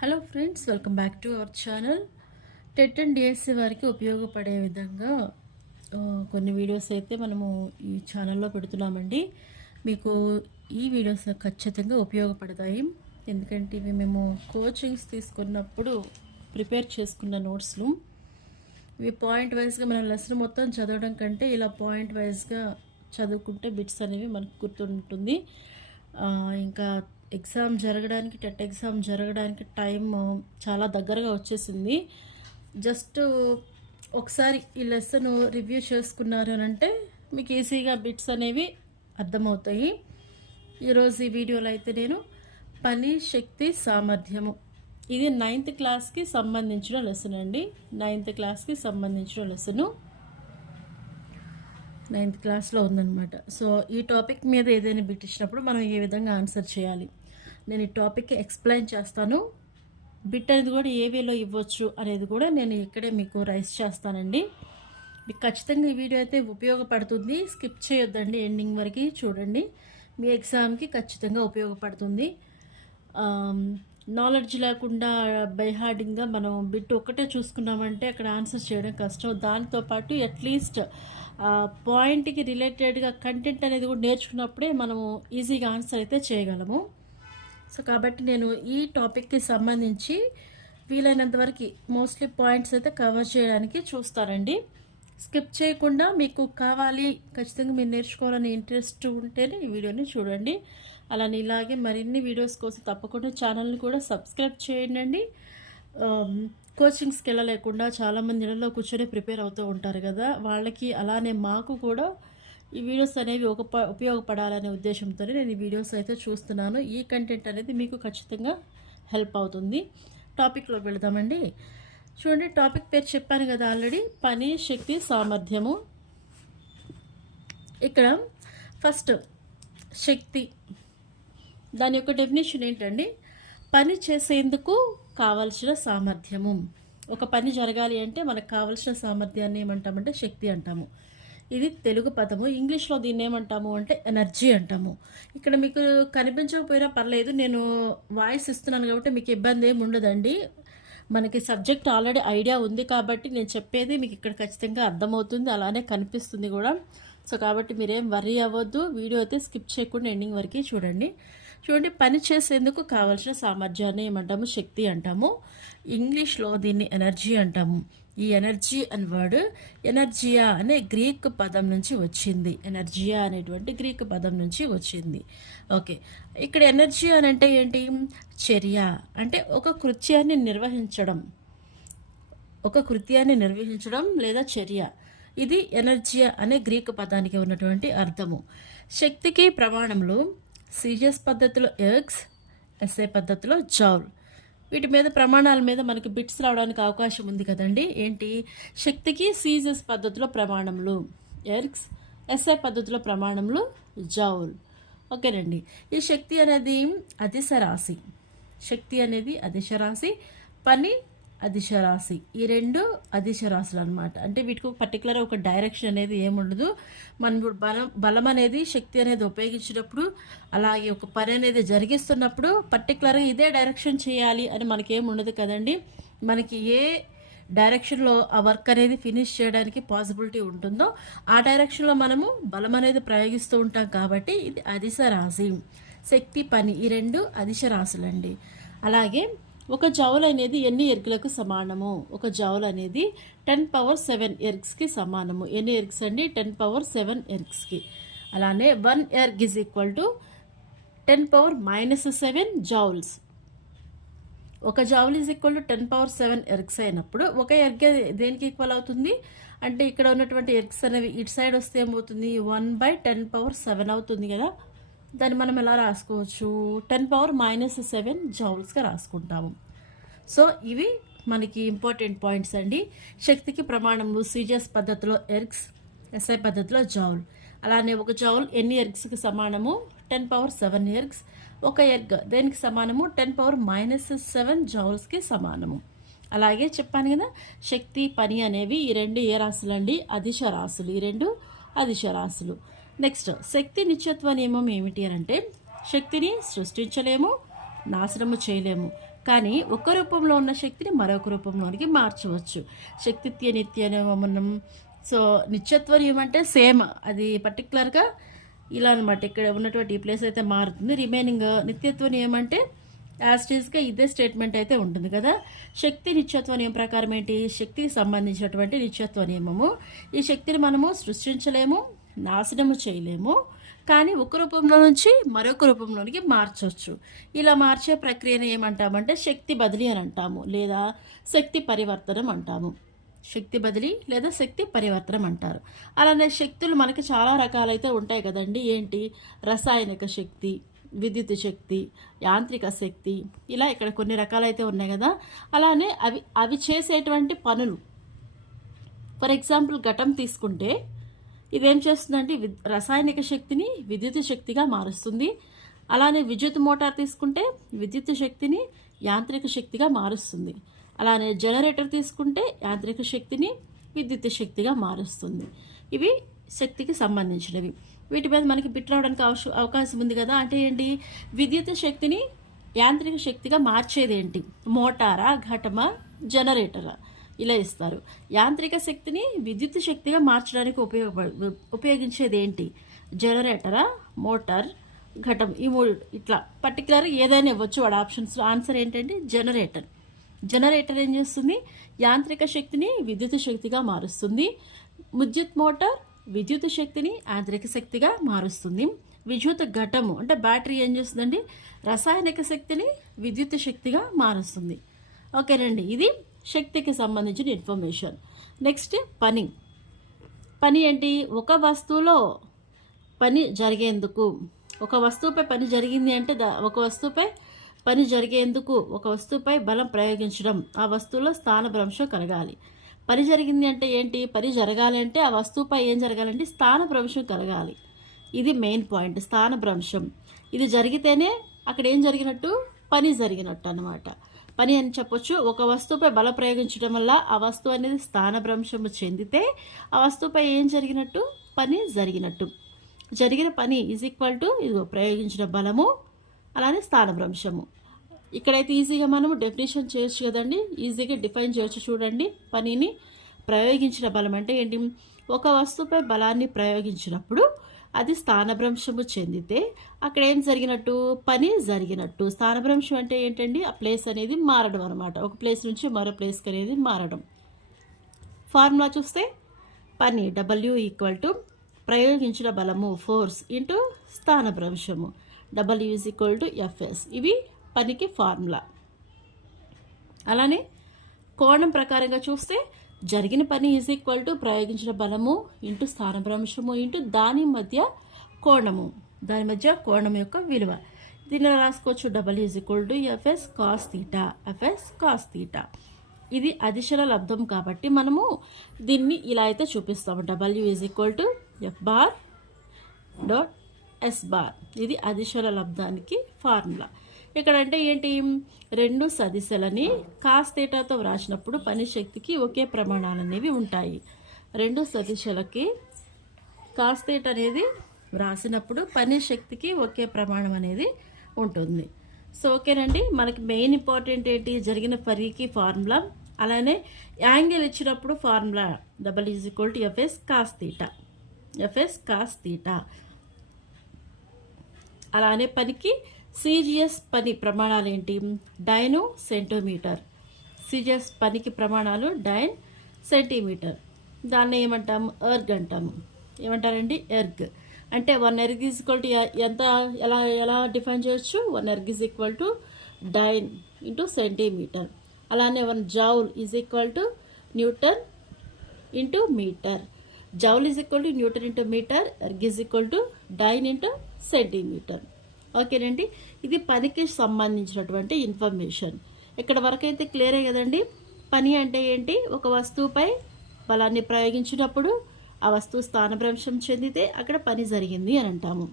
Hello friends, welcome back to our channel. TET and DSC వారికి ఉపయోగపడే విధంగా కొన్ని వీడియోస్ అయితే మనము ఈ ఛానల్లో పెడుతున్నామండి. మీకు ఈ వీడియోస్ ఖచ్చితంగా ఉపయోగపడతాయి. ఎందుకంటే ఇవి మేము కోచింగ్స్ తీసుకున్నప్పుడు ప్రిపేర్ చేసుకున్న నోట్స్లు. ఇవి పాయింట్ వైజ్గా మనం లెసన్ మొత్తం చదవడం కంటే ఇలా పాయింట్ వైజ్గా చదువుకుంటే బిట్స్ అనేవి మనకు గుర్తుంటుంది. ఇంకా ఎగ్జామ్ జరగడానికి, టెట్ ఎగ్జామ్ జరగడానికి టైం చాలా దగ్గరగా వచ్చేసింది. జస్ట్ ఒకసారి ఈ లెసన్ రివ్యూ చేసుకున్నారు అని అంటే మీకు ఈజీగా బిట్స్ అనేవి అర్థమవుతాయి. ఈరోజు ఈ వీడియోలో అయితే నేను పని, శక్తి, సామర్థ్యము, ఇది 9th క్లాస్కి సంబంధించిన లెసన్ అండి. 9th క్లాస్కి సంబంధించిన లెసను 9th క్లాస్లో ఉందన్నమాట. సో ఈ టాపిక్ మీద ఏదైనా బిట్ ఇచ్చినప్పుడు మనం ఏ విధంగా ఆన్సర్ చేయాలి, నేను ఈ టాపిక్ ఎక్స్ప్లెయిన్ చేస్తాను. బిట్ అనేది కూడా ఏ వేలో ఇవ్వచ్చు అనేది కూడా నేను ఇక్కడే మీకు రైస్ చేస్తానండి. మీకు ఖచ్చితంగా ఈ వీడియో అయితే ఉపయోగపడుతుంది. స్కిప్ చేయొద్దండి, ఎండింగ్ వరకు చూడండి. మీ ఎగ్జామ్కి ఖచ్చితంగా ఉపయోగపడుతుంది. నాలెడ్జ్ లేకుండా బైహార్డింగ్గా మనం బిట్ ఒక్కటే చూసుకున్నామంటే అక్కడ ఆన్సర్ చేయడం కష్టం. దాంతోపాటు అట్లీస్ట్ పాయింట్కి రిలేటెడ్గా కంటెంట్ అనేది కూడా నేర్చుకున్నప్పుడే మనము ఈజీగా ఆన్సర్ అయితే చేయగలము. సో కాబట్టి నేను ఈ టాపిక్కి సంబంధించి వీలైనంత వరకు మోస్ట్లీ పాయింట్స్ అయితే కవర్ చేయడానికి చూస్తానండి. స్కిప్ చేయకుండా మీకు కావాలి, ఖచ్చితంగా మీరు నేర్చుకోవాలని ఇంట్రెస్ట్ ఉంటేనే ఈ వీడియోని చూడండి. అలానే ఇలాగే మరిన్ని వీడియోస్ కోసం తప్పకుండా ఛానల్ని కూడా సబ్స్క్రైబ్ చేయండి. కోచింగ్స్కి వెళ్ళలేకుండా చాలామంది ఇళ్ళలో కూర్చొని ప్రిపేర్ అవుతూ ఉంటారు కదా, వాళ్ళకి అలానే మాకు కూడా ఈ వీడియోస్ అనేవి ఉపయోగపడాలనే ఉద్దేశంతో నేను ఈ వీడియోస్ అయితే చూస్తున్నాను. ఈ కంటెంట్ అనేది మీకు ఖచ్చితంగా హెల్ప్ అవుతుంది. టాపిక్లోకి వెళదామండి. చూడండి, టాపిక్ పేరు చెప్పాను కదా ఆల్రెడీ, పని, శక్తి, సామర్థ్యము. ఇక్కడ ఫస్ట్ శక్తి, దాని యొక్క డెఫినేషన్ ఏంటండి? పని చేసేందుకు కావలసిన సామర్థ్యము. ఒక పని జరగాలి అంటే మనకు కావలసిన సామర్థ్యాన్ని ఏమంటామంటే శక్తి అంటాము. ఇది తెలుగు పదము. ఇంగ్లీష్లో దీన్ని ఏమంటాము అంటే ఎనర్జీ అంటాము. ఇక్కడ మీకు కనిపించకపోయినా పర్లేదు, నేను వాయిస్ ఇస్తున్నాను కాబట్టి మీకు ఇబ్బంది ఏమి ఉండదండి. మనకి సబ్జెక్ట్ ఆల్రెడీ ఐడియా ఉంది కాబట్టి నేను చెప్పేది మీకు ఇక్కడ ఖచ్చితంగా అర్థమవుతుంది, అలానే కనిపిస్తుంది కూడా. సో కాబట్టి మీరేం వర్రీ అవ్వద్దు. వీడియో అయితే స్కిప్ చేయకుండా ఎండింగ్ వరకు చూడండి. పని చేసేందుకు కావాల్సిన సామర్థ్యాన్ని ఏమంటాము? శక్తి అంటాము. ఇంగ్లీష్లో దీన్ని ఎనర్జీ అంటాము. ఈ ఎనర్జీ అనే వర్డ్ ఎనర్జియా అనే గ్రీక్ పదం నుంచి వచ్చింది. ఎనర్జియా అనేటువంటి గ్రీక్ పదం నుంచి వచ్చింది. ఓకే, ఇక్కడ ఎనర్జీ అని అంటే ఏంటి? చర్య, అంటే ఒక కృత్యాన్ని నిర్వహించడం లేదా చర్య. ఇది ఎనర్జియా అనే గ్రీక్ పదానికి ఉన్నటువంటి అర్థము. శక్తికి ప్రమాణంలో సీజియస్ పద్ధతిలో ఎర్గ్స్, ఎస్ఐ పద్ధతిలో జౌల్. వీటి మీద ప్రమాణాల మీద మనకి బిట్స్ రావడానికి అవకాశం ఉంది కదండి. ఏంటి? శక్తికి సీజియస్ పద్ధతిలో ప్రమాణములు ఎర్గ్స్, ఎస్ఐ పద్ధతిలో ప్రమాణములు జౌల్. ఓకేనండి. ఈ శక్తి అనేది అదిశ రాశి. శక్తి అనేది అదిశ రాశి, పని అదిశ రాశి. ఈ రెండు అదిశ రాశులు అనమాట. అంటే వీటికి పర్టికులర్ ఒక డైరెక్షన్ అనేది ఏముండదు. మనం ఇప్పుడు బలం అనేది, శక్తి అనేది ఉపయోగించినప్పుడు, అలాగే ఒక పని అనేది జరిగిస్తున్నప్పుడు పర్టికులర్గా ఇదే డైరెక్షన్ చేయాలి అని మనకేమి ఉండదు కదండి. మనకి ఏ డైరెక్షన్లో ఆ వర్క్ అనేది ఫినిష్ చేయడానికి పాసిబిలిటీ ఉంటుందో ఆ డైరెక్షన్లో మనము బలం అనేది ప్రయోగిస్తూ ఉంటాం. కాబట్టి ఇది అదిశ రాశి. శక్తి, పని ఈ రెండు అదిశ రాశులండి. అలాగే ఒక జౌల్ అనేది ఎన్ని ఎర్గ్లకు సమానము? ఒక జౌల్ అనేది 10⁻7 ఎర్గ్స్కి సమానము. ఎన్ని ఎర్గ్స్ అండి? 10⁻7 ఎర్గ్స్కి. అలానే 1 erg is equal to 10⁻−7 joules. ఒక joule is equal to 10⁻7 ergs అయినప్పుడు ఒక ఎర్గ్ దేనికి ఈక్వల్ అవుతుంది అంటే ఇక్కడ ఉన్నటువంటి ఎర్గ్స్ అనేవి ఇటు సైడ్ వస్తే ఏమవుతుంది? 1/10⁻7 అవుతుంది కదా. దాన్ని మనం ఎలా రాసుకోవచ్చు? 10⁻−7 జౌల్స్గా రాసుకుంటాము. సో ఇవి మనకి ఇంపార్టెంట్ పాయింట్స్ అండి. శక్తికి ప్రమాణములు సీజియస్ పద్ధతిలో ఎర్గ్స్, ఎస్ఐ పద్ధతిలో జౌల్. అలానే ఒక జౌల్ ఎన్ని ఎర్గ్స్కి సమానము? 10⁻7 ఎర్గ్స్. ఒక ఎర్గ్ దేనికి సమానము? 10⁻−7 జౌల్స్కి సమానము. అలాగే చెప్పాను కదా, శక్తి, పని అనేవి ఈ రెండు ఏ రాశులండి? అదిశ రాశులు. ఈ రెండు అదిశ రాశులు. నెక్స్ట్, శక్తి నిత్యత్వ నియమం ఏమిటి అని అంటే శక్తిని సృష్టించలేము, నాశనము చేయలేము, కానీ ఒక రూపంలో ఉన్న శక్తిని మరొక రూపంలోనికి మార్చవచ్చు. శక్తిత్య నిత్య నియమనం. సో నిత్యత్వ నియమం అంటే సేమ్, అది పర్టికులర్గా ఇలా అనమాట. ఇక్కడ ఉన్నటువంటి ఈ ప్లేస్ అయితే మారుతుంది. రిమైనింగ్ నిత్యత్వ నియమం అంటే యాస్టీస్గా ఇదే స్టేట్మెంట్ అయితే ఉంటుంది కదా. శక్తి నిత్యత్వ నియమం ప్రకారం ఏంటి? శక్తికి సంబంధించినటువంటి నిత్యత్వ నియమము. ఈ శక్తిని మనము సృష్టించలేము, నాశనము చేయలేము, కానీ ఒక రూపంలో నుంచి మరొక రూపంలోనికి మార్చవచ్చు. ఇలా మార్చే ప్రక్రియను ఏమంటామంటే శక్తి బదిలీ అని అంటాము, లేదా శక్తి పరివర్తనం అంటాము. శక్తి బదిలీ లేదా శక్తి పరివర్తనం అంటారు. అలానే శక్తులు మనకి చాలా రకాలైతే ఉంటాయి కదండి. ఏంటి? రసాయనిక శక్తి, విద్యుత్ శక్తి, యాంత్రిక శక్తి, ఇలా ఇక్కడ కొన్ని రకాలైతే ఉన్నాయి కదా. అలానే అవి చేసేటువంటి పనులు. ఫర్ ఎగ్జాంపుల్ ఘటం తీసుకుంటే ఇదేం చేస్తుందంటే రసాయనిక శక్తిని విద్యుత్ శక్తిగా మారుస్తుంది. అలానే విద్యుత్ మోటార్ తీసుకుంటే విద్యుత్ శక్తిని యాంత్రిక శక్తిగా మారుస్తుంది. అలానే జనరేటర్ తీసుకుంటే యాంత్రిక శక్తిని విద్యుత్ శక్తిగా మారుస్తుంది. ఇవి శక్తికి సంబంధించినవి. వీటి మీద మనకి బిట్ రావడానికి అవకాశం ఉంది కదా. అంటే ఏంటి? విద్యుత్ శక్తిని యాంత్రిక శక్తిగా మార్చేది ఏంటి? మోటారా, ఘటమా, జనరేటరా, ఇలా ఇస్తారు. యాంత్రిక శక్తిని విద్యుత్ శక్తిగా మార్చడానికి ఉపయోగించేది ఏంటి? జనరేటరా, మోటార్, ఘటం, ఈ మూడు. ఇట్లా పర్టికులర్ ఏదైనా ఇవ్వచ్చు వాడు ఆప్షన్స్లో. ఆన్సర్ ఏంటంటే జనరేటర్. జనరేటర్ ఏం చేస్తుంది? యాంత్రిక శక్తిని విద్యుత్ శక్తిగా మారుస్తుంది. విద్యుత్ మోటార్ విద్యుత్ శక్తిని యాంత్రిక శక్తిగా మారుస్తుంది. విద్యుత్ ఘటము అంటే బ్యాటరీ ఏం చేస్తుందండి? రసాయనిక శక్తిని విద్యుత్ శక్తిగా మారుస్తుంది. ఓకేనండి, ఇది శక్తికి సంబంధించిన ఇన్ఫర్మేషన్. నెక్స్ట్ పని. పని ఏంటి? ఒక వస్తువులో పని జరిగేందుకు, ఒక వస్తువుపై పని జరిగింది అంటే ఒక వస్తువుపై పని జరిగేందుకు ఒక వస్తువుపై బలం ప్రయోగించడం, ఆ వస్తువులో స్థానభ్రంశం కలగాలి. పని జరిగింది అంటే ఏంటి? పని జరగాలి అంటే ఆ వస్తువుపై ఏం జరగాలంటే స్థానభ్రంశం కలగాలి. ఇది మెయిన్ పాయింట్, స్థానభ్రంశం. ఇది జరిగితేనే అక్కడ ఏం జరిగినట్టు? పని జరిగినట్టు అన్నమాట. పని అని చెప్పొచ్చు. ఒక వస్తువుపై బల ప్రయోగించడం వల్ల ఆ వస్తువు అనేది స్థానభ్రంశము చెందితే ఆ వస్తువుపై ఏం జరిగినట్టు? పని జరిగినట్టు. జరిగిన పని ఈజ్ ఈక్వల్ టు ఇదిగో ప్రయోగించిన బలము, అలానే స్థానభ్రంశము. ఇక్కడైతే ఈజీగా మనము డెఫినేషన్ చేయొచ్చు కదండి, ఈజీగా డిఫైన్ చేయొచ్చు. చూడండి, పనిని ప్రయోగించిన బలం అంటే ఏంటి? ఒక వస్తువుపై బలాన్ని ప్రయోగించినప్పుడు అది స్థానభ్రంశము చెందితే అక్కడ ఏం జరిగినట్టు? పని జరిగినట్టు. స్థానభ్రంశం అంటే ఏంటండి? ఆ ప్లేస్ అనేది మారడం అనమాట. ఒక ప్లేస్ నుంచి మరో ప్లేస్కి అనేది మారడం. ఫార్ములా చూస్తే పని W ఈక్వల్ టు ప్రయోగించిన బలము ఫోర్స్ ఇంటూ స్థానభ్రంశము, W is equal to FS. ఇవి పనికి ఫార్ములా. అలానే కోణం ప్రకారంగా చూస్తే జరిగిన పని ఈజ్ ఈక్వల్ టు ప్రయోగించిన బలము ఇంటూ స్థానభ్రంశము ఇంటూ దాని మధ్య కోణము, దాని మధ్య కోణం యొక్క విలువ. దీనిలో రాసుకోవచ్చు W is equal to FS cos θ, FS cos θ. ఇది అదిశల లబ్ధం కాబట్టి మనము దీన్ని ఇలా అయితే చూపిస్తాము. W is equal to F bar dot S bar. ఇది అదిశల లబ్ధానికి ఫార్ములా. ఇక్కడ అంటే ఏంటి? రెండు సదిశలని కాస్ థీటాతో వ్రాసినప్పుడు పని శక్తికి ఒకే ప్రమాణాలు అనేవి ఉంటాయి. రెండు సదిశలకి కాస్ థీటా అనేది వ్రాసినప్పుడు పని శక్తికి ఒకే ప్రమాణం అనేది ఉంటుంది. సో ఓకేనండి, మనకి మెయిన్ ఇంపార్టెంట్ ఏంటి? జరిగిన పనికి ఫార్ములా, అలానే యాంగిల్ ఇచ్చినప్పుడు formula W is equal to FS cos θ, FS cos θ. అలానే పనికి సిజిఎస్ పని ప్రమాణాలు ఏంటి? డైను సెంటీమీటర్. సిజిఎస్ పనికి ప్రమాణాలు డైన్ సెంటీమీటర్. దాన్ని ఏమంటాము? ఎర్గ్ అంటాము. ఏమంటారండి? ఎర్గ్. అంటే 1 ఎర్గ్ ఈజ్ ఈక్వల్ టు ఎంత, ఎలా డిఫైన్ చేయొచ్చు? 1 erg is equal to dyne into centimetre. అలానే 1 joule is equal to newton into metre. Joule is equal to newton into metre, erg is equal to dyne into centimetre. ఓకేనండి, ఇది పనికి సంబంధించినటువంటి information. ఇక్కడ వరకు అయితే క్లియరే కదండి. పని అంటే ఏంటి? ఒక వస్తువుపై బలాన్ని ప్రయోగించినప్పుడు ఆ వస్తువు స్థానభ్రంశం చెందితే అక్కడ పని జరిగింది అని అంటాము.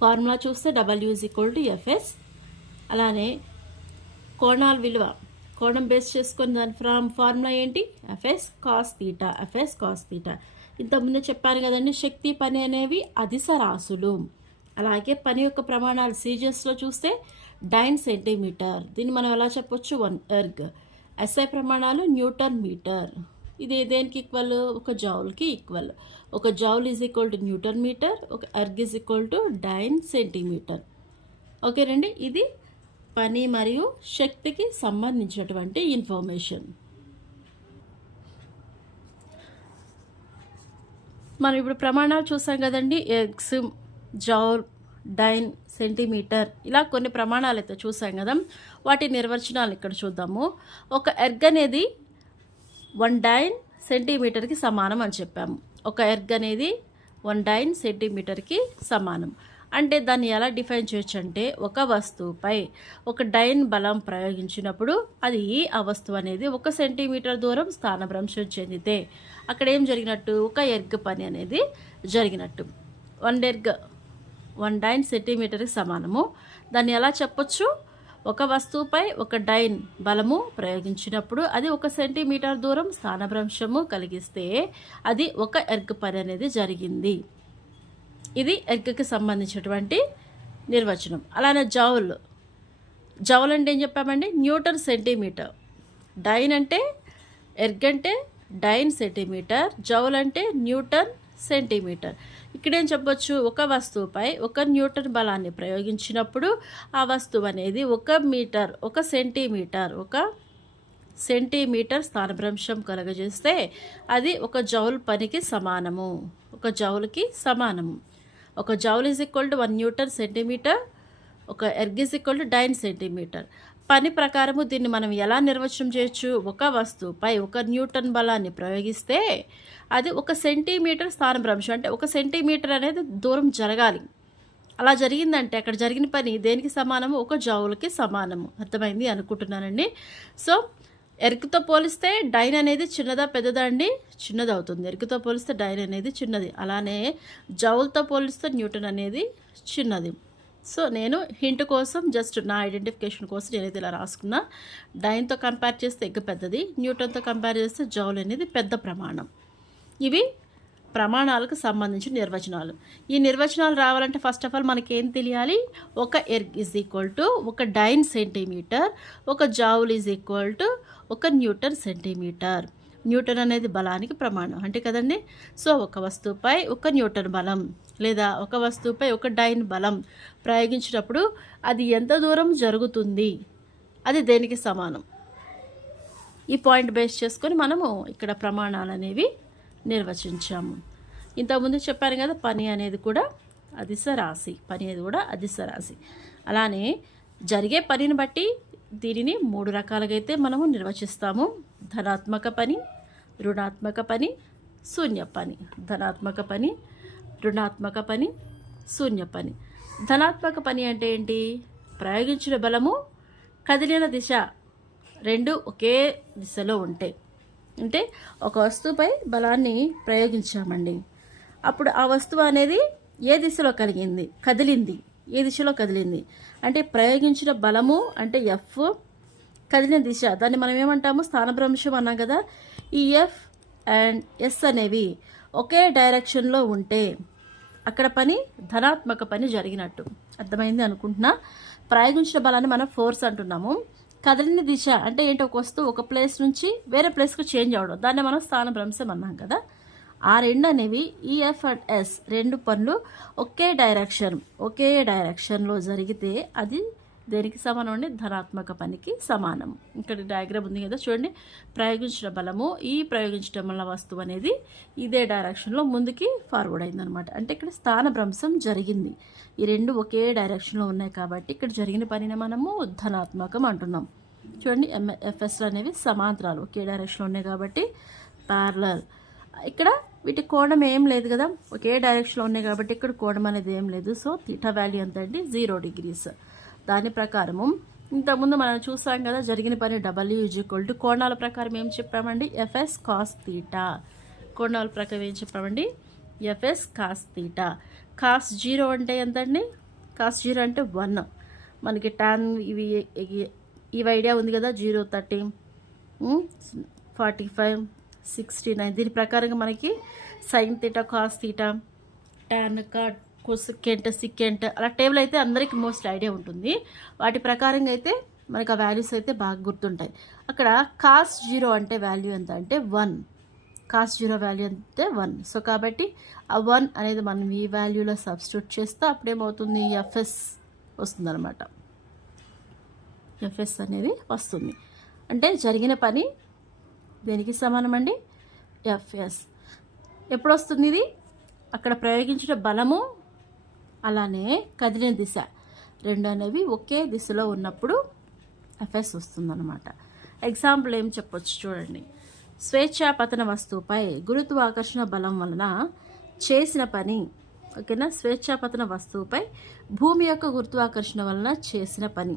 ఫార్ములా చూస్తే W is equal to FS. అలానే కోణాల విలువ, కోణం బేస్ చేసుకొని దాని ఫార్ములా ఏంటి? FS cos θ, FS cos θ. ఇంతకుముందే చెప్పాను కదండి, శక్తి పని అనేవి అదిశ రాశులు. అలాగే పని యొక్క ప్రమాణాలు సిజిఎస్లో చూస్తే డైన్ సెంటీమీటర్. దీన్ని మనం ఎలా చెప్పొచ్చు? 1 ఎర్గ్. ఎస్ఐ ప్రమాణాలు న్యూటన్ మీటర్. ఇది దేనికి ఈక్వల్? ఒక జౌల్కి ఈక్వల్. ఒక joule is equal to newton meter, ఒక erg is equal to dyne centimeter. ఓకేనండి, ఇది పని మరియు శక్తికి సంబంధించినటువంటి ఇన్ఫర్మేషన్. మనం ఇప్పుడు ప్రమాణాలు చూసాం కదండి. ఎగ్స్, జౌల్, డైన్, సెంటీమీటర్, ఇలా కొన్ని ప్రమాణాలు అయితే చూసాం కదా. వాటి నిర్వచనాలు ఇక్కడ చూద్దాము. ఒక ఎర్గ్ అనేది 1 డైన్ సెంటీమీటర్కి సమానం అని చెప్పాము. ఒక ఎర్గ్ అనేది 1 డైన్ సెంటీమీటర్కి సమానం. అంటే దాన్ని ఎలా డిఫైన్ చేయొచ్చు అంటే, ఒక వస్తువుపై ఒక డైన్ బలం ప్రయోగించినప్పుడు అది ఆ వస్తువు అనేది 1 సెంటీమీటర్ దూరం స్థానభ్రంశం చెందితే అక్కడ ఏం జరిగినట్టు? ఒక ఎర్గ్ పని అనేది జరిగినట్టు. 1 డైన్ సెంటీమీటర్కి సమానము. దాన్ని ఎలా చెప్పొచ్చు? ఒక వస్తువుపై ఒక డైన్ బలము ప్రయోగించినప్పుడు అది 1 సెంటీమీటర్ దూరం స్థానభ్రంశము కలిగిస్తే అది ఒక ఎర్గ్ పని అనేది జరిగింది. ఇది ఎర్గ్కి సంబంధించినటువంటి నిర్వచనం. అలానే జౌల్ అంటే ఏం చెప్పామండి? Newton centimeter. డైన్ అంటే ఎర్గ్ అంటే డైన్ సెంటీమీటర్, జౌల్ అంటే న్యూటన్ సెంటీమీటర్. ఇక్కడేం చెప్పొచ్చు? ఒక వస్తువుపై 1 న్యూటన్ బలాన్ని ప్రయోగించినప్పుడు ఆ వస్తువు అనేది 1 సెంటీమీటర్ స్థానభ్రంశం కలగజేస్తే అది 1 జౌల్ పనికి సమానము. 1 జౌల్కి సమానము. 1 joule is equal to 1 newton centimeter, ఒక erg is equal to dyne centimeter. పని ప్రకారము దీన్ని మనం ఎలా నిర్వచనం చేయొచ్చు? ఒక వస్తువుపై 1 న్యూటన్ బలాన్ని ప్రయోగిస్తే అది 1 సెంటీమీటర్ స్థానభ్రంశం, అంటే 1 సెంటీమీటర్ అనేది దూరం జరగాలి. అలా జరిగిందంటే అక్కడ జరిగిన పని దేనికి సమానము? 1 జౌల్కి సమానము. అర్థమైంది అనుకుంటున్నానండి. సో ఎర్గ్తో పోలిస్తే డైన్ అనేది చిన్నదా పెద్దదా అండి? చిన్నది అవుతుంది. ఎర్గ్తో పోలిస్తే డైన్ అనేది చిన్నది. అలానే జౌల్తో పోలిస్తే న్యూటన్ అనేది చిన్నది. సో నేను హింట్ కోసం, జస్ట్ నా ఐడెంటిఫికేషన్ కోసం నేనైతే ఇలా రాసుకున్నా. డైన్తో కంపేర్ చేస్తే ఎగ్ పెద్దది, న్యూటన్తో కంపేర్ చేస్తే జౌల్ అనేది పెద్ద ప్రమాణం. ఇవి ప్రమాణాలకు సంబంధించిన నిర్వచనాలు. ఈ నిర్వచనాలు రావాలంటే ఫస్ట్ ఆఫ్ ఆల్ మనకేం తెలియాలి? ఒక erg is equal to 1 dyne centimeter, ఒక joule is equal to 1 newton centimeter. Newton అనేది బలానికి ప్రమాణం అంటే కదండి. సో ఒక వస్తువుపై 1 న్యూటన్ బలం లేదా ఒక వస్తువుపై 1 డైన్ బలం ప్రయోగించినప్పుడు అది ఎంత దూరం జరుగుతుంది, అది దేనికి సమానం? ఈ పాయింట్ బేస్ చేసుకొని మనము ఇక్కడ ప్రమాణాలు అనేవి నిర్వచించాము. ఇంతకుముందు చెప్పాను కదా, పని అనేది కూడా అదిశ రాశి. అలానే జరిగే పనిని బట్టి దీనిని 3 రకాలుగా అయితే మనము నిర్వచిస్తాము. ధనాత్మక పని, రుణాత్మక పని, శూన్య పని. ధనాత్మక పని, రుణాత్మక పని, శూన్య పని. ధనాత్మక పని అంటే ఏంటి? ప్రయోగించిన బలము, కదిలిన దిశ రెండు ఒకే దిశలో ఉంటాయి. అంటే ఒక వస్తువుపై బలాన్ని ప్రయోగించామండి, అప్పుడు ఆ వస్తువు అనేది ఏ దిశలో కదిలింది, ఏ దిశలో కదిలింది అంటే ప్రయోగించిన బలము అంటే ఎఫ్, కదిలిన దిశ దాన్ని మనం ఏమంటాము? స్థానభ్రంశం అన్నాం కదా. ఈ ఎఫ్ అండ్ ఎస్ అనేవి ఒకే డైరెక్షన్లో ఉంటే అక్కడ పని ధనాత్మక పని జరిగినట్టు. అర్థమైంది అనుకుంటున్నా. ప్రయోగించిన బలాన్ని మనం ఫోర్స్ అంటున్నాము. కదిలిన దిశ అంటే ఏంటి? ఒక వస్తువు ఒక ప్లేస్ నుంచి వేరే ప్లేస్కి చేంజ్ అవ్వడం, దాన్ని మనం స్థానభ్రంశం అన్నాం కదా. ఆ రెండు అనేవి ఈఎఫ్ అండ్ ఎస్ రెండు పనులు ఒకే డైరెక్షన్లో జరిగితే అది దేనికి సమానం అండి? ధనాత్మక పనికి సమానం. ఇక్కడ డయాగ్రామ్ ఉంది కదా చూడండి. ప్రయోగించిన బలము, ఈ ప్రయోగించడం వల్ల వస్తువు అనేది ఇదే డైరెక్షన్లో ముందుకి ఫార్వర్డ్ అయిందనమాట. అంటే ఇక్కడ స్థానభ్రంశం జరిగింది. ఈ రెండు ఒకే డైరెక్షన్లో ఉన్నాయి కాబట్టి ఇక్కడ జరిగిన పనిని మనము ధనాత్మకం అంటున్నాం. చూడండి, ఎఫ్ఎస్లు అనేవి సమాంతరాలు ఒకే డైరెక్షన్లో ఉన్నాయి కాబట్టి ప్యారలల్. ఇక్కడ వీటి కోణం ఏం లేదు కదా, ఒకే డైరెక్షన్లో ఉన్నాయి కాబట్టి ఇక్కడ కోణం అనేది ఏం లేదు. సో థీటా వాల్యూ ఎంత అండి? 0 degrees. దాని ప్రకారము ఇంతకుముందు మనం చూసాం కదా, జరిగిన పని W = కోణాల ప్రకారం ఏం చెప్పామండి? FS cos theta. కోణాల ప్రకారం ఏం చెప్పామండి? FS cos theta. కాస్ 0 అంటే ఎంత అండి? కాస్ 0 అంటే 1. మనకి టాన్ ఇవి ఐడియా ఉంది కదా, 0, 30, 45, 69. దీని ప్రకారంగా మనకి sine theta, cos theta, tan cosecant, secant అలా టేబుల్ అయితే అందరికీ మోస్ట్ ఐడియా ఉంటుంది. వాటి ప్రకారంగా అయితే మనకు ఆ వాల్యూస్ అయితే బాగా గుర్తుంటాయి. అక్కడ కాస్ 0 అంటే వాల్యూ ఎంత అంటే 1. కాస్ 0 వాల్యూ అంటే 1. సో కాబట్టి ఆ 1 అనేది మనం ఈ వాల్యూలో సబ్స్టిట్యూట్ చేస్తే అప్పుడేమవుతుంది, ఎఫ్ఎస్ వస్తుంది అనమాట. ఎఫ్ఎస్ అనేది వస్తుంది. అంటే జరిగిన పని దేనికి సమానం అండి, ఎఫ్ఎస్. ఎప్పుడు వస్తుంది ఇది, అక్కడ ప్రయోగించిన బలము అలానే కదిలిన దిశ రెండు అనేవి ఒకే దిశలో ఉన్నప్పుడు ఎఫ్ఎస్ వస్తుందన్నమాట. ఎగ్జాంపుల్ ఏం చెప్పొచ్చు చూడండి. స్వేచ్ఛాపతన వస్తువుపై గురుత్వాకర్షణ బలం వలన చేసిన పని. ఓకేనా, స్వేచ్ఛాపతన వస్తువుపై భూమి యొక్క గురుత్వాకర్షణ వలన చేసిన పని.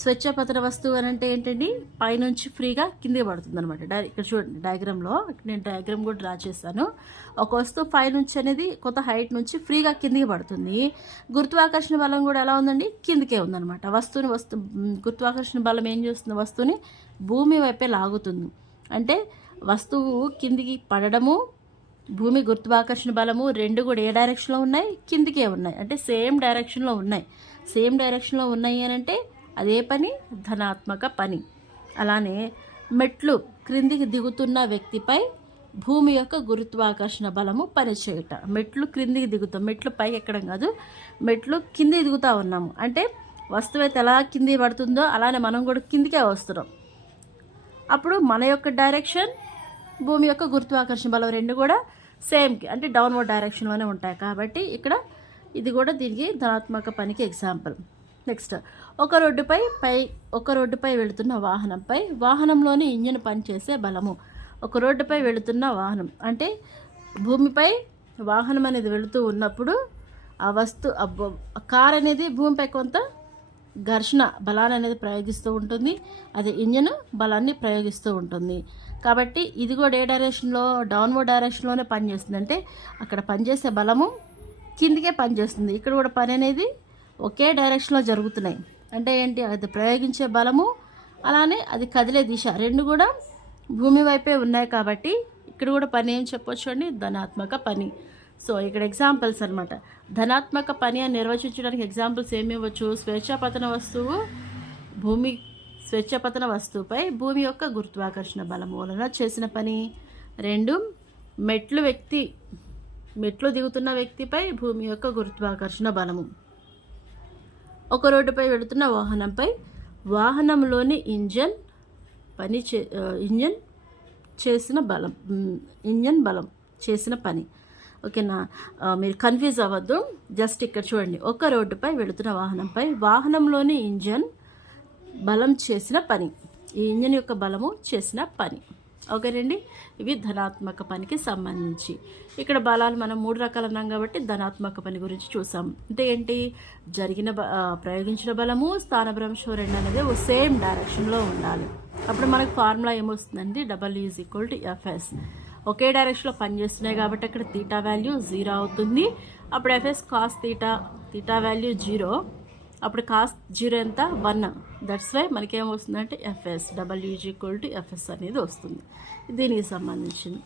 స్వేచ్ఛాపతన వస్తువు అని అంటే ఏంటండి, పైనుంచి ఫ్రీగా కిందికి పడుతుంది అనమాట. ఇక్కడ చూడండి డయాగ్రామ్లో, నేను డయాగ్రామ్ కూడా డ్రా చేశాను. ఒక వస్తువు పైనుంచి అనేది కొంత హైట్ నుంచి ఫ్రీగా కిందికి పడుతుంది. గురుత్వాకర్షణ బలం కూడా ఎలా ఉందండి, కిందికే ఉందన్నమాట. గురుత్వాకర్షణ బలం ఏం చేస్తుంది, వస్తువుని భూమి వైపే లాగుతుంది. అంటే వస్తువు కిందికి పడడము, భూమి గురుత్వాకర్షణ బలము రెండు కూడా ఏ డైరెక్షన్లో ఉన్నాయి, కిందికే ఉన్నాయి. అంటే సేమ్ డైరెక్షన్లో ఉన్నాయి. సేమ్ డైరెక్షన్లో ఉన్నాయి అని అంటే అదే పని, ధనాత్మక పని. అలానే మెట్లు క్రిందికి దిగుతున్న వ్యక్తిపై భూమి యొక్క గురుత్వాకర్షణ బలము పనిచేయట. మెట్లు క్రిందికి దిగుతాం, మెట్లు పై ఎక్కడం కాదు, మెట్లు కిందికి దిగుతూ ఉన్నాము. అంటే వస్తువు అయితే ఎలా కిందికి పడుతుందో అలానే మనం కూడా కిందికే వస్తున్నాం. అప్పుడు మన యొక్క డైరెక్షన్, భూమి యొక్క గురుత్వాకర్షణ బలం రెండు కూడా సేమ్, అంటే డౌన్వర్డ్ డైరెక్షన్లోనే ఉంటాయి. కాబట్టి ఇక్కడ ఇది కూడా దీనికి ధనాత్మక పనికి ఎగ్జాంపుల్. నెక్స్ట్, ఒక రోడ్డుపై వెళుతున్న వాహనంపై వాహనంలోని ఇంజిన్ పనిచేసే బలము. ఒక రోడ్డుపై వెళుతున్న వాహనం అంటే భూమిపై వాహనం అనేది వెళుతూ ఉన్నప్పుడు ఆ కార్ అనేది భూమిపై కొంత ఘర్షణ బలాన్ని అనేది ప్రయోగిస్తూ ఉంటుంది. అది ఇంజిన్ బలాన్ని ప్రయోగిస్తూ ఉంటుంది. కాబట్టి ఇది కూడా ఏ డైరెక్షన్లో, డౌన్వర్డ్ డైరెక్షన్లోనే పనిచేస్తుంది. అంటే అక్కడ పనిచేసే బలము కిందికే పనిచేస్తుంది. ఇక్కడ కూడా పని అనేది ఒకే డైరెక్షన్లో జరుగుతున్నాయి. అంటే ఏంటి, అది ప్రయోగించే బలము అలానే అది కదిలే దిశ రెండు కూడా భూమి వైపే ఉన్నాయి. కాబట్టి ఇక్కడ కూడా పని ఏం చెప్పొచ్చు అండి, ధనాత్మక పని. సో ఇక్కడ ఎగ్జాంపుల్స్ అనమాట. ధనాత్మక పని అని నిర్వచించడానికి ఎగ్జాంపుల్స్ ఏమి ఇవ్వచ్చు, స్వేచ్ఛాపతన వస్తువుపై భూమి యొక్క గురుత్వాకర్షణ బలము వలన చేసిన పని. 2, మెట్లు దిగుతున్న వ్యక్తిపై భూమి యొక్క గురుత్వాకర్షణ బలము. ఒక రోడ్డుపై వెళుతున్న వాహనంపై వాహనంలోని ఇంజన్ బలం చేసిన పని. ఓకేనా, మీరు కన్ఫ్యూజ్ అవ్వద్దు. జస్ట్ ఇక్కడ చూడండి, ఒక రోడ్డుపై వెళుతున్న వాహనంపై వాహనంలోని ఇంజన్ బలం చేసిన పని. ఈ ఇంజన్ యొక్క బలము చేసిన పని. ఓకేనండి, ఇవి ధనాత్మక పనికి సంబంధించి. ఇక్కడ బలాలు మనం 3 రకాలు అన్నాం కాబట్టి ధనాత్మక పని గురించి చూసాం. అంటే ఏంటి, ప్రయోగించిన బలము, స్థానభ్రంశం రెండు అనేది సేమ్ డైరెక్షన్లో ఉండాలి. అప్పుడు మనకు ఫార్ములా ఏమొస్తుందండి, W=Fs. ఒకే డైరెక్షన్లో పనిచేస్తున్నాయి కాబట్టి అక్కడ తీటా వాల్యూ 0 అవుతుంది. అప్పుడు ఎఫ్ఎస్ కాస్ తీటా వాల్యూ 0. అప్పుడు కాస్ 0 ఎంత, 1. దట్స్ వై మనకేమొస్తుందంటే ఎఫ్ఎస్, W=Fs అనేది వస్తుంది. దీనికి సంబంధించింది.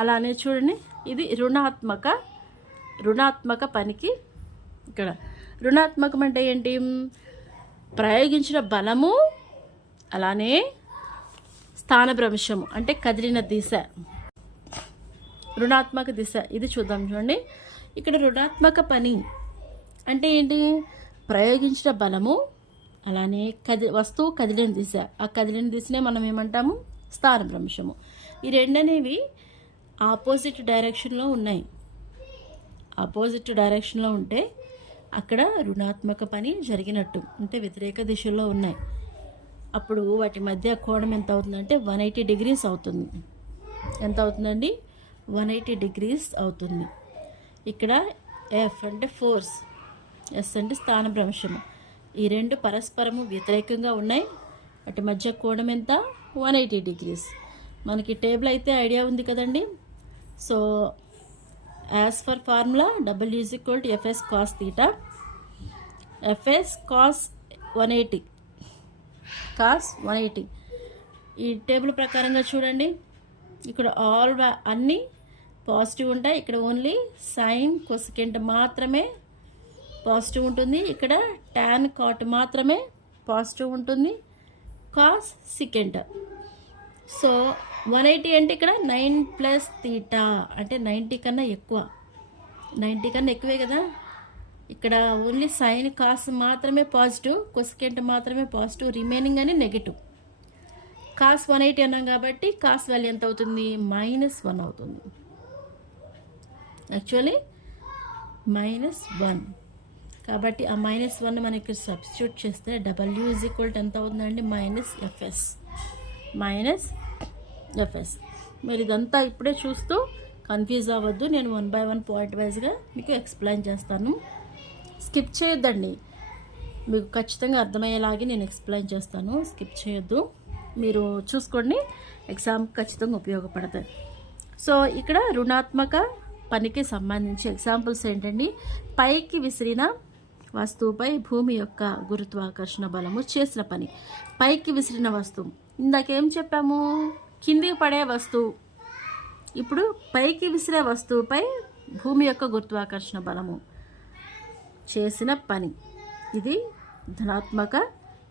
అలానే చూడండి, ఇది రుణాత్మక పనికి. ఇక్కడ రుణాత్మకం అంటే ఏంటి, ప్రయోగించిన బలము అలానే స్థానభ్రంశము అంటే కదిలిన దిశ, రుణాత్మక దిశ. ఇది చూద్దాం చూడండి. ఇక్కడ రుణాత్మక పని అంటే ఏంటి, ప్రయోగించిన బలము అలానే వస్తువు కదిలిన దిశ. ఆ కదిలిన దిశనే మనం ఏమంటాము, స్థానభ్రంశము. ఈ రెండనేవి ఆపోజిట్ డైరెక్షన్లో ఉన్నాయి. ఆపోజిట్ డైరెక్షన్లో ఉంటే అక్కడ రుణాత్మక పని జరిగినట్టు, అంటే వ్యతిరేక దిశలో ఉన్నాయి. అప్పుడు వాటి మధ్య కోణం ఎంత అవుతుందంటే 180 degrees అవుతుంది. ఎంత అవుతుందండి, 180 degrees అవుతుంది. ఇక్కడ ఎఫ్ అంటే ఫోర్స్, ఎస్ అంటే స్థానభ్రంశము. ఈ రెండు పరస్పరము వ్యతిరేకంగా ఉన్నాయి. వాటి మధ్య కోణం ఎంత, 180 degrees. మనకి టేబుల్ అయితే ఐడియా ఉంది కదండి. So as for formula W=Fs cos θ, Fs cos 180. ఈ టేబుల్ ప్రకారంగా చూడండి, ఇక్కడ అన్ని పాజిటివ్ ఉంటాయి. ఇక్కడ ఓన్లీ సైన్ కొసెకెంట్ మాత్రమే పాజిటివ్ ఉంటుంది. ఇక్కడ టాన్ కాట్ మాత్రమే పాజిటివ్ ఉంటుంది. కాస్ సికెంట్. సో 180 అంటే ఇక్కడ 9 ప్లస్ తీటా అంటే 90 కన్నా ఎక్కువ. 90 కన్నా ఎక్కువే కదా. ఇక్కడ ఓన్లీ సైన్ కాస్ మాత్రమే పాజిటివ్, కొసెకెంట్ మాత్రమే పాజిటివ్, రిమైనింగ్ అని నెగిటివ్. కాస్ 180 అన్నాం కాబట్టి కాస్ వాల్యూ ఎంత అవుతుంది? -1 అవుతుంది. యాక్చువల్లీ -1. కాబట్టి ఆ -1 మనం ఇక్కడ సబ్స్టిట్యూట్ చేస్తే W = ఎంత అవుతుందండి? -FS. మరి ఇదంతా ఇప్పుడే చూస్తూ కన్ఫ్యూజ్ అవ్వద్దు. నేను 1 by 1 పాయింట్ వైజ్గా మీకు ఎక్స్ప్లెయిన్ చేస్తాను. స్కిప్ చేయొద్దండి. మీకు ఖచ్చితంగా అర్థమయ్యేలాగే నేను ఎక్స్ప్లెయిన్ చేస్తాను. స్కిప్ చేయొద్దు. మీరు చూసుకోండి, ఎగ్జామ్ ఖచ్చితంగా ఉపయోగపడతాయి. సో ఇక్కడ రుణాత్మక పనికి సంబంధించి ఎగ్జాంపుల్స్ ఏంటండి? పైకి విసిరిన వస్తువుపై భూమి యొక్క గురుత్వాకర్షణ బలము చేసిన పని. పైకి విసిరిన వస్తువు, ఇందాకేం చెప్పాము? కిందికి పడే వస్తువు. ఇప్పుడు పైకి విసిరే వస్తువుపై భూమి యొక్క గురుత్వాకర్షణ బలము చేసిన పని. ఇది ధనాత్మక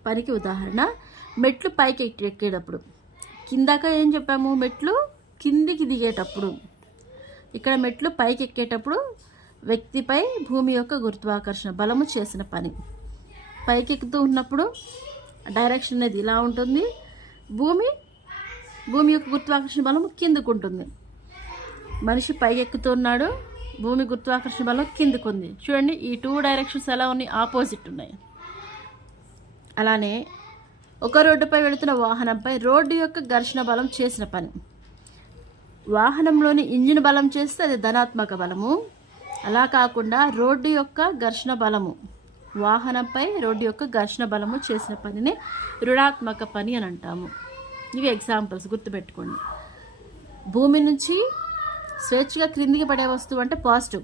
పనికి ఉదాహరణ. మెట్లు పైకి ఎక్కేటప్పుడు, కిందాక ఏం చెప్పాము? మెట్లు కిందికి దిగేటప్పుడు. ఇక్కడ మెట్లు పైకి ఎక్కేటప్పుడు వ్యక్తిపై భూమి యొక్క గురుత్వాకర్షణ బలము చేసిన పని. పైకి ఎక్కుతూ ఉన్నప్పుడు డైరెక్షన్ అనేది ఇలా ఉంటుంది. భూమి యొక్క గురుత్వాకర్షణ బలం కిందకు ఉంటుంది. మనిషి పైకి ఎక్కుతున్నాడు, భూమి గురుత్వాకర్షణ బలం కిందకు ఉంది. చూడండి, ఈ 2 డైరెక్షన్స్ ఎలా ఉన్నాయి? ఆపోజిట్ ఉన్నాయి. అలానే ఒక రోడ్డుపై వెళుతున్న వాహనంపై రోడ్డు యొక్క ఘర్షణ బలం చేసిన పని. వాహనంలోని ఇంజిన్ బలం చేస్తే అది ధనాత్మక బలము. అలా కాకుండా రోడ్డు యొక్క ఘర్షణ బలము, వాహనంపై రోడ్డు యొక్క ఘర్షణ బలము చేసిన పనిని రుణాత్మక పని అని అంటాము. ఇవి ఎగ్జాంపుల్స్, గుర్తుపెట్టుకోండి. భూమి నుంచి స్వేచ్ఛగా క్రిందికి పడే వస్తువు అంటే పాజిటివ్.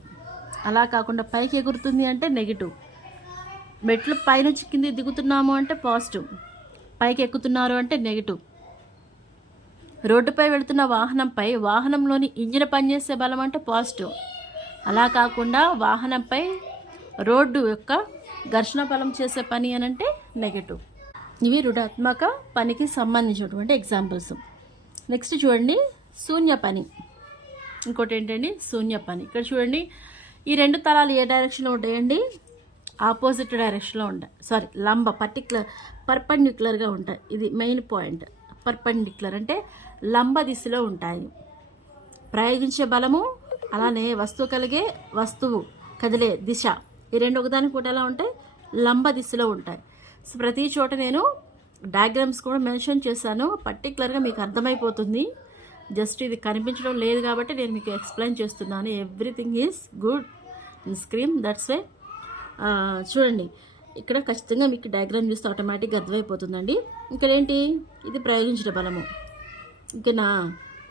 అలా కాకుండా పైకి ఎగురుతుంది అంటే నెగిటివ్. మెట్లు పైనుంచి కింది దిగుతున్నాము అంటే పాజిటివ్, పైకి ఎక్కుతున్నారు అంటే నెగిటివ్. రోడ్డుపై వెళుతున్న వాహనంపై వాహనంలోని ఇంజిన్ పనిచేసే బలం అంటే పాజిటివ్. అలా కాకుండా వాహనంపై రోడ్డు యొక్క ఘర్షణ బలం చేసే పని అని అంటే నెగిటివ్. ఇవి రుణాత్మక పనికి సంబంధించినటువంటి ఎగ్జాంపుల్స్. నెక్స్ట్ చూడండి, శూన్య పని. ఇంకోటి ఏంటండి? శూన్య పని. ఇక్కడ చూడండి, ఈ 2 తలాలు ఏ డైరెక్షన్లో ఉంటాయండి? ఆపోజిట్ డైరెక్షన్లో ఉంటాయి. పర్పెండిక్యులర్గా ఉంటాయి. ఇది మెయిన్ పాయింట్. పర్పెండిక్యులర్ అంటే లంబ దిశలో ఉంటాయి. ప్రయోగించే బలము అలానే వస్తువు కదిలే దిశ, ఈ 2 ఒకదానికి కూడా ఎలా ఉంటాయి? లంబ దిశలో ఉంటాయి. సో ప్రతి చోట నేను డయాగ్రామ్స్ కూడా మెన్షన్ చేశాను. పర్టికులర్గా మీకు అర్థమైపోతుంది. జస్ట్ ఇది కనిపించడం లేదు కాబట్టి నేను మీకు ఎక్స్ప్లెయిన్ చేస్తున్నాను. Everything is good in screen, that's why. చూడండి, ఇక్కడ ఖచ్చితంగా మీకు డయాగ్రామ్ చూస్తే ఆటోమేటిక్గా అర్థమైపోతుందండి. ఇక్కడ ఏంటి? ఇది ప్రయోగించిన బలము.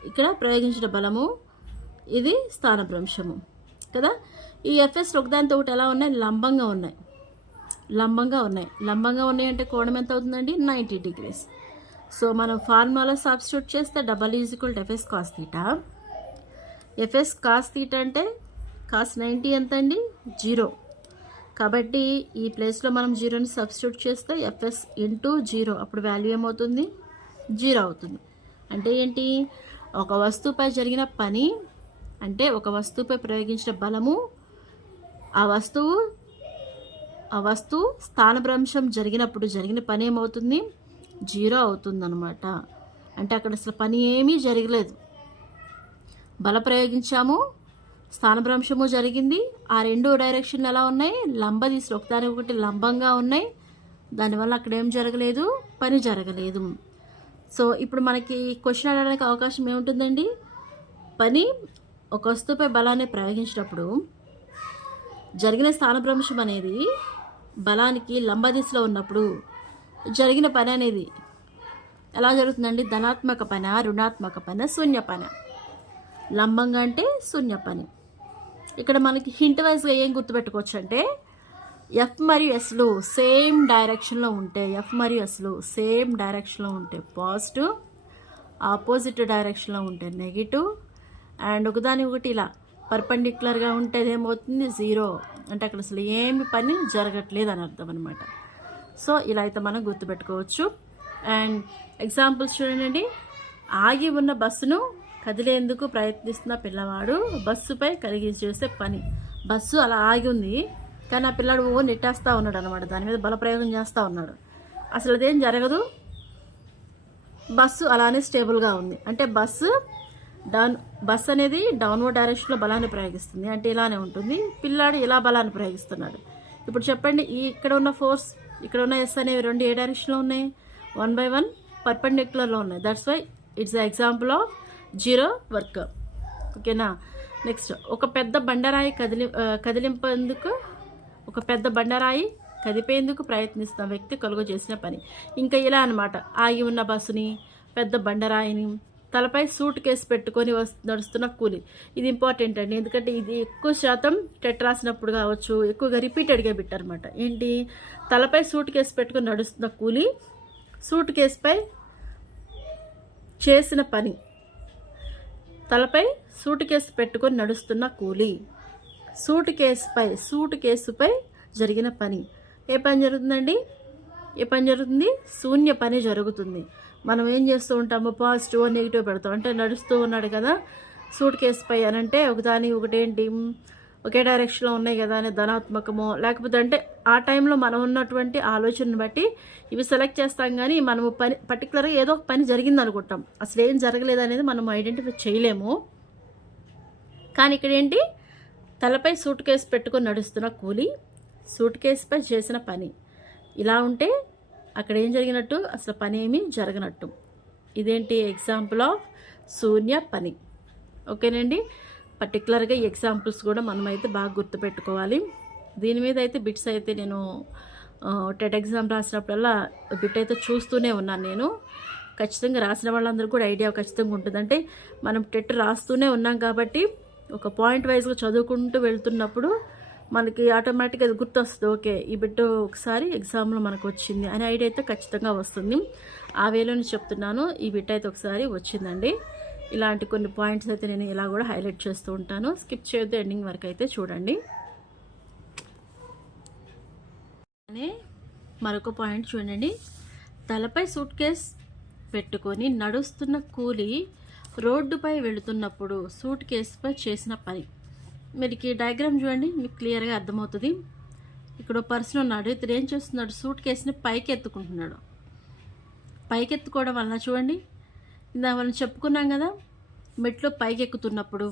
ఇక్కడ ప్రయోగించిన బలము, ఇది స్థానభ్రంశము కదా. ఈ ఎఫ్ఎస్ ఒకదానితో ఒకటి ఎలా ఉన్నాయి? లంబంగా ఉన్నాయి. లంబంగా ఉన్నాయి అంటే కోణం ఎంత అవుతుందండి? 90 degrees. సో మనం ఫార్ములాలో సబ్స్టిట్యూట్ చేస్తే W = FS cos θ. FS cos θ అంటే cos 90 ఎంత అండి? 0. కాబట్టి ఈ ప్లేస్లో మనం 0ని సబ్స్టిట్యూట్ చేస్తే FS × 0, అప్పుడు వాల్యూ ఏమవుతుంది? 0 అవుతుంది. అంటే ఏంటి? ఒక వస్తువుపై జరిగిన పని అంటే ఒక వస్తువుపై ప్రయోగించిన బలము, ఆ వస్తువు స్థానభ్రంశం జరిగినప్పుడు జరిగిన పని ఏమవుతుంది? 0 అవుతుందన్నమాట. అంటే అక్కడ అసలు పని ఏమీ జరగలేదు. బల ప్రయోగించాము, స్థానభ్రంశము జరిగింది. ఆ 2 డైరెక్షన్లు ఎలా ఉన్నాయి? లంబ దిశలో, ఒకటి లంబంగా ఉన్నాయి. దానివల్ల అక్కడ ఏం జరగలేదు? పని జరగలేదు. సో ఇప్పుడు మనకి క్వశ్చన్ అడగడానికి అవకాశం ఏముంటుందండి? పని ఒక వస్తువుపై బలాన్ని ప్రయోగించినప్పుడు జరిగిన స్థానభ్రంశం అనేది బలానికి లంబ దిశలో ఉన్నప్పుడు జరిగిన పని అనేది ఎలా జరుగుతుందండి? ధనాత్మక పని, రుణాత్మక పని, శూన్య పని. లంబంగా అంటే శూన్య పని. ఇక్కడ మనకి హింట్ వైజ్గా ఏం గుర్తుపెట్టుకోవచ్చు అంటే ఎఫ్ మరియు ఎస్లు సేమ్ డైరెక్షన్లో ఉంటే, పాజిటివ్, ఆపోజిట్ డైరెక్షన్లో ఉంటే నెగిటివ్, అండ్ ఒకదాని ఒకటి ఇలా పర్పెండిక్యులర్గా ఉంటే ఏమవుతుంది 0, అంటే అక్కడ అసలు ఏమి పని జరగట్లేదు అని అర్థం అనమాట. సో ఇలా అయితే మనం గుర్తుపెట్టుకోవచ్చు. అండ్ ఎగ్జాంపుల్స్ చూడండి. ఆగి ఉన్న బస్సును కదిలేందుకు ప్రయత్నిస్తున్న పిల్లవాడు బస్సుపై కలిగి చేసే పని. బస్సు అలా ఆగి ఉంది, కానీ ఆ పిల్లాడు నెట్టేస్తూ ఉన్నాడు అనమాట, దాని మీద బలప్రయోగం చేస్తూ ఉన్నాడు. అసలు అదేం జరగదు, బస్సు అలానే స్టేబుల్గా ఉంది. అంటే బస్సు అనేది డౌన్వర్డ్ డైరెక్షన్లో బలాన్ని ప్రయోగిస్తుంది, అంటే ఇలానే ఉంటుంది. పిల్లాడు ఇలా బలాన్ని ప్రయోగిస్తున్నాడు. ఇప్పుడు చెప్పండి, ఇక్కడ ఉన్న ఫోర్స్, ఇక్కడ ఉన్న ఎస్ అనేవి రెండు ఏ డైరెక్షన్లో ఉన్నాయి? 1/1 పర్పెండిక్యులర్లో ఉన్నాయి. That's why it's example of 0 work. ఓకేనా. నెక్స్ట్, ఒక పెద్ద బండరాయి కదిపేందుకు ప్రయత్నిస్తున్న వ్యక్తి కలుగు చేసిన పని. ఇంకా ఇలా అనమాట, ఆగి ఉన్న బస్సుని, పెద్ద బండరాయిని, తలపై సూట్ కేసు పెట్టుకొని నడుస్తున్న కూలి. ఇది ఇంపార్టెంట్ అండి, ఎందుకంటే ఇది ఎక్కువ శాతం టెట్ రాసినప్పుడు కావచ్చు, ఎక్కువగా రిపీటెడ్గా పెట్టారనమాట. ఏంటి? తలపై సూట్ కేసు పెట్టుకొని నడుస్తున్న కూలి, సూట్ కేసుపై చేసిన పని. తలపై సూట్ కేసు పెట్టుకొని నడుస్తున్న కూలి, సూట్ కేసుపై జరిగిన పని. ఏ పని జరుగుతుందండి? శూన్య పని జరుగుతుంది. మనం ఏం చేస్తూ ఉంటాము? పాజిటివ్ నెగిటివ్ పెడతాం. అంటే నడుస్తూ ఉన్నాడు కదా సూట్ కేసుపై అని అంటే ఒకటేంటి, ఒకే డైరెక్షన్లో ఉన్నాయి కదా అని ధనాత్మకమో, లేకపోతే అంటే ఆ టైంలో మనం ఉన్నటువంటి ఆలోచనను బట్టి ఇవి సెలెక్ట్ చేస్తాం. కానీ మనము పర్టికులర్గా ఏదో ఒక పని జరిగింది అనుకుంటాం, అసలు ఏం జరగలేదు అనేది మనం ఐడెంటిఫై చేయలేము. కానీ ఇక్కడ ఏంటి? తలపై సూట్ కేసు పెట్టుకొని నడుస్తున్న కూలి, సూట్ కేసుపై చేసిన పని. ఇలా ఉంటే అక్కడ ఏం జరిగినట్టు? అసలు పని ఏమీ జరగనట్టు. ఇదేంటి? ఎగ్జాంపుల్ ఆఫ్ శూన్య పని. ఓకేనండి. పర్టికులర్గా ఈ ఎగ్జాంపుల్స్ కూడా మనమైతే బాగా గుర్తుపెట్టుకోవాలి. దీని మీద అయితే బిట్స్ అయితే నేను టెట్ ఎగ్జామ్ రాసినప్పుడల్లా బిట్ అయితే చూస్తూనే ఉన్నాను నేను. ఖచ్చితంగా రాసిన వాళ్ళందరూ కూడా ఐడియా ఖచ్చితంగా ఉంటుంది. అంటే మనం టెట్ రాస్తూనే ఉన్నాం కాబట్టి ఒక పాయింట్ వైజ్గా చదువుకుంటూ వెళ్తున్నప్పుడు మనకి ఆటోమేటిక్గా అది గుర్తొస్తుంది. ఓకే, ఈ బిట్ ఒకసారి ఎగ్జామ్లో మనకు వచ్చింది అనే ఐడియా అయితే ఖచ్చితంగా వస్తుంది. ఆ వేలోనే చెప్తున్నాను. ఈ బిట్ అయితే ఒకసారి వచ్చిందండి. ఇలాంటి కొన్ని పాయింట్స్ అయితే నేను ఇలా కూడా హైలైట్ చేస్తూ ఉంటాను. స్కిప్ చేయొద్దు, ఎండింగ్ వరకు అయితే చూడండి. మరొక పాయింట్ చూడండి. తలపై సూట్ కేస్ పెట్టుకొని నడుస్తున్న కూలి రోడ్డుపై వెళుతున్నప్పుడు సూట్ కేసుపై చేసిన పని. మీరు ఈ డయాగ్రామ్ చూడండి, మీకు క్లియర్గా అర్థమవుతుంది. ఇక్కడ పర్సన్ ఉన్నాడు, ఇతను ఏం చేస్తున్నాడు? సూట్ కేసుని పైకి ఎత్తుకుంటున్నాడు. పైకి ఎత్తుకోవడం వల్ల చూడండి, ఇందాక మనం చెప్పుకున్నాం కదా, మెట్లు పైకి ఎక్కుతున్నప్పుడు,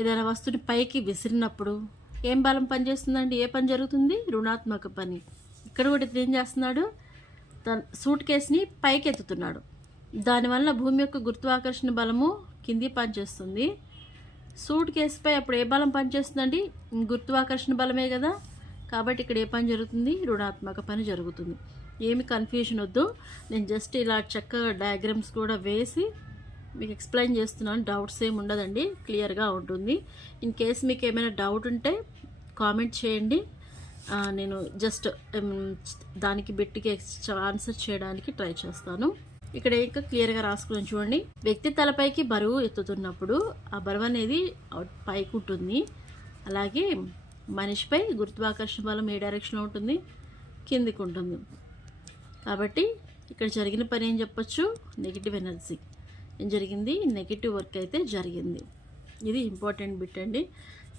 ఏదైనా వస్తువుని పైకి విసిరినప్పుడు ఏం బలం పనిచేస్తుందండి? ఏ పని జరుగుతుంది? రుణాత్మక పని. ఇక్కడ కూడా ఇతను ఏం చేస్తున్నాడు? తన సూట్ కేసుని పైకి ఎత్తుతున్నాడు. దానివల్ల భూమి యొక్క గురుత్వాకర్షణ బలము కింది పనిచేస్తుంది. సూట్ కేసుపై అప్పుడు ఏ బలం పనిచేస్తుందండి? గురుత్వాకర్షణ బలమే కదా. కాబట్టి ఇక్కడ ఏ పని జరుగుతుంది? రుణాత్మక పని జరుగుతుంది. ఏమి కన్ఫ్యూజన్ వద్దు, నేను జస్ట్ ఇలా చక్కగా డయాగ్రామ్స్ కూడా వేసి మీకు ఎక్స్ప్లెయిన్ చేస్తున్నాను. డౌట్స్ ఏమి ఉండదండి, క్లియర్గా ఉంటుంది. ఇన్ కేస్ మీకు ఏమైనా డౌట్ ఉంటే కామెంట్ చేయండి, నేను జస్ట్ దానికి బిట్కి ఆన్సర్ చేయడానికి ట్రై చేస్తాను. ఇక్కడ ఇంకా క్లియర్గా రాసుకుని చూడండి. వ్యక్తి తలపైకి బరువు ఎత్తుతున్నప్పుడు ఆ బరువు అనేది పైకి ఉంటుంది. అలాగే మనిషిపై గురుత్వాకర్షణ బలం ఏ డైరెక్షన్లో ఉంటుంది? కిందికి ఉంటుంది. కాబట్టి ఇక్కడ జరిగిన పని ఏం చెప్పొచ్చు? Negative energy. ఏం జరిగింది? నెగిటివ్ వర్క్ అయితే జరిగింది. ఇది ఇంపార్టెంట్ బిట్ అండి.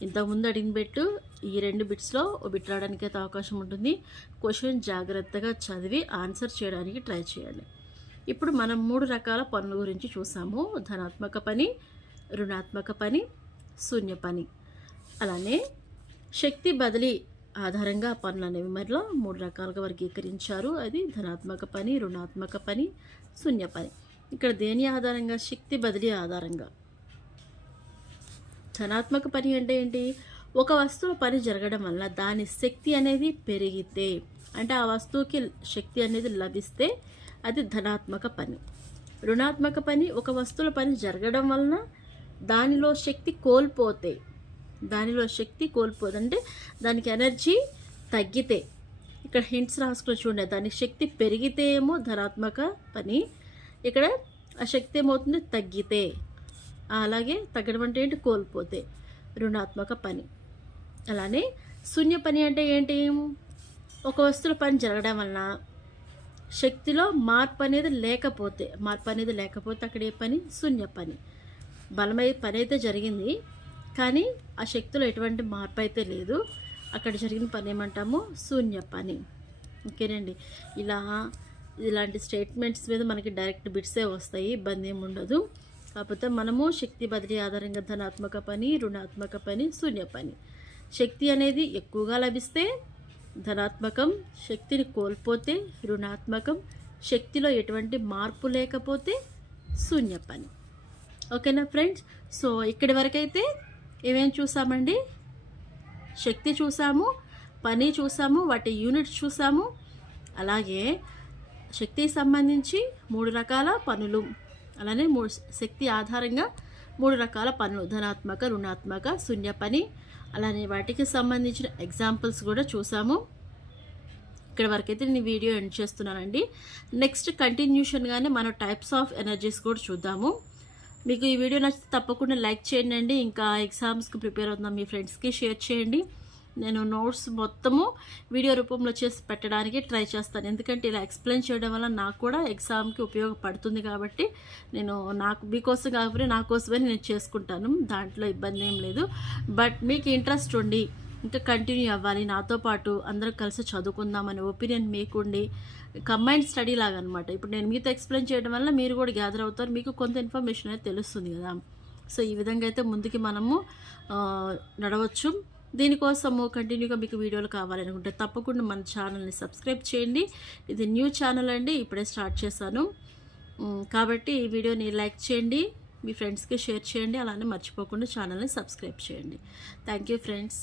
ఇంతకుముందు అడిగిన బిట్, ఈ రెండు బిట్స్లో ఓ బిట్ రావడానికి అయితే అవకాశం ఉంటుంది. క్వశ్చన్ జాగ్రత్తగా చదివి ఆన్సర్ చేయడానికి ట్రై చేయండి. ఇప్పుడు మనం 3 రకాల పనుల గురించి చూసాము. ధనాత్మక పని, రుణాత్మక పని, శూన్య పని. అలానే శక్తి బదిలీ ఆధారంగా పనులు అనేవి మరిలో 3 రకాలుగా వర్గీకరించారు. అది ధనాత్మక పని, రుణాత్మక పని, శూన్య పని. ఇక్కడ దేని ఆధారంగా? శక్తి బదిలీ ఆధారంగా. ధనాత్మక పని అంటే ఏంటి? ఒక వస్తువు పని జరగడం వల్ల దాని శక్తి అనేది పెరిగితే, అంటే ఆ వస్తువుకి శక్తి అనేది లభిస్తే అది ధనాత్మక పని. రుణాత్మక పని ఒక వస్తువుల పని జరగడం వలన దానిలో శక్తి కోల్పోతే, అంటే దానికి ఎనర్జీ తగ్గితే. ఇక్కడ హింట్స్ రాసుకుని చూడండి. దానికి శక్తి పెరిగితే ఏమో ధనాత్మక పని, ఇక్కడ ఆ శక్తి ఏమవుతుంది? తగ్గితే అలాగే తగ్గడం అంటే ఏంటి, కోల్పోతే రుణాత్మక పని. అలానే శూన్య పని అంటే ఏంటి, ఒక వస్తువుల పని జరగడం వలన శక్తిలో మార్పు అనేది లేకపోతే అక్కడ ఏ పని, శూన్య పని. బలమై పని అయితే జరిగింది కానీ ఆ శక్తిలో ఎటువంటి మార్పు అయితే లేదు, అక్కడ జరిగిన పని ఏమంటాము, శూన్య పని. ఓకేనండి. ఇలాంటి స్టేట్మెంట్స్ మీద మనకి డైరెక్ట్ బిట్సే వస్తాయి, ఇబ్బంది ఏమి ఉండదు. కాకపోతే మనము శక్తి బదిలీ ఆధారంగా ధనాత్మక పని, రుణాత్మక పని, శూన్య పని. శక్తి అనేది ఎక్కువగా లభిస్తే ధనాత్మకం, శక్తిని కోల్పోతే రుణాత్మకం, శక్తిలో ఎటువంటి మార్పు లేకపోతే శూన్య పని. ఓకేనా ఫ్రెండ్స్? సో ఇక్కడి వరకైతే ఏమేమి చూసామండి, శక్తి చూసాము, పని చూసాము, వాటి యూనిట్స్ చూసాము. అలాగే శక్తికి సంబంధించి 3 రకాల పనులు, అలానే శక్తి ఆధారంగా 3 రకాల పనులు, ధనాత్మక, రుణాత్మక, శూన్య పని. అలానే వాటికి సంబంధించిన ఎగ్జాంపుల్స్ కూడా చూసాము. ఇక్కడ వరకైతే నేను వీడియో ఎండ్ చేస్తున్నానండి. నెక్స్ట్ కంటిన్యూషన్గానే మనం టైప్స్ ఆఫ్ ఎనర్జీస్ కూడా చూద్దాము. మీకు ఈ వీడియో నచ్చితే తప్పకుండా లైక్ చేయండి. ఇంకా ఎగ్జామ్స్కి ప్రిపేర్ అవుతున్న మీ ఫ్రెండ్స్కి షేర్ చేయండి. నేను నోట్స్ మొత్తము వీడియో రూపంలో చేసి పెట్టడానికి ట్రై చేస్తాను, ఎందుకంటే ఇలా ఎక్స్ప్లెయిన్ చేయడం వల్ల నాకు కూడా ఎగ్జామ్కి ఉపయోగపడుతుంది. కాబట్టి నేను మీకోసం కాకపోతే నా కోసమే నేను చేసుకుంటాను, దాంట్లో ఇబ్బంది ఏం లేదు. బట్ మీకు ఇంట్రెస్ట్ ఉండి ఇంకా కంటిన్యూ అవ్వాలి, నాతో పాటు అందరం కలిసి చదువుకుందామనే ఒపీనియన్ మీకుండి కంబైన్డ్ స్టడీ లాగా అనమాట. ఇప్పుడు నేను మీతో ఎక్స్ప్లెయిన్ చేయడం వల్ల మీరు కూడా గ్యాదర్ అవుతారు, మీకు కొంత ఇన్ఫర్మేషన్ అయితే తెలుస్తుంది కదా. సో ఈ విధంగా అయితే ముందుకి మనము నడవచ్చు. దీనికోసము కంటిన్యూగా మీకు వీడియోలు కావాలనుకుంటే తప్పకుండా మన ఛానల్ని సబ్స్క్రైబ్ చేయండి. ఇది న్యూ ఛానల్ అండి, ఇప్పుడే స్టార్ట్ చేశాను. కాబట్టి ఈ వీడియోని లైక్ చేయండి, మీ ఫ్రెండ్స్కి షేర్ చేయండి, అలానే మర్చిపోకుండా ఛానల్ని సబ్స్క్రైబ్ చేయండి. Thank you friends.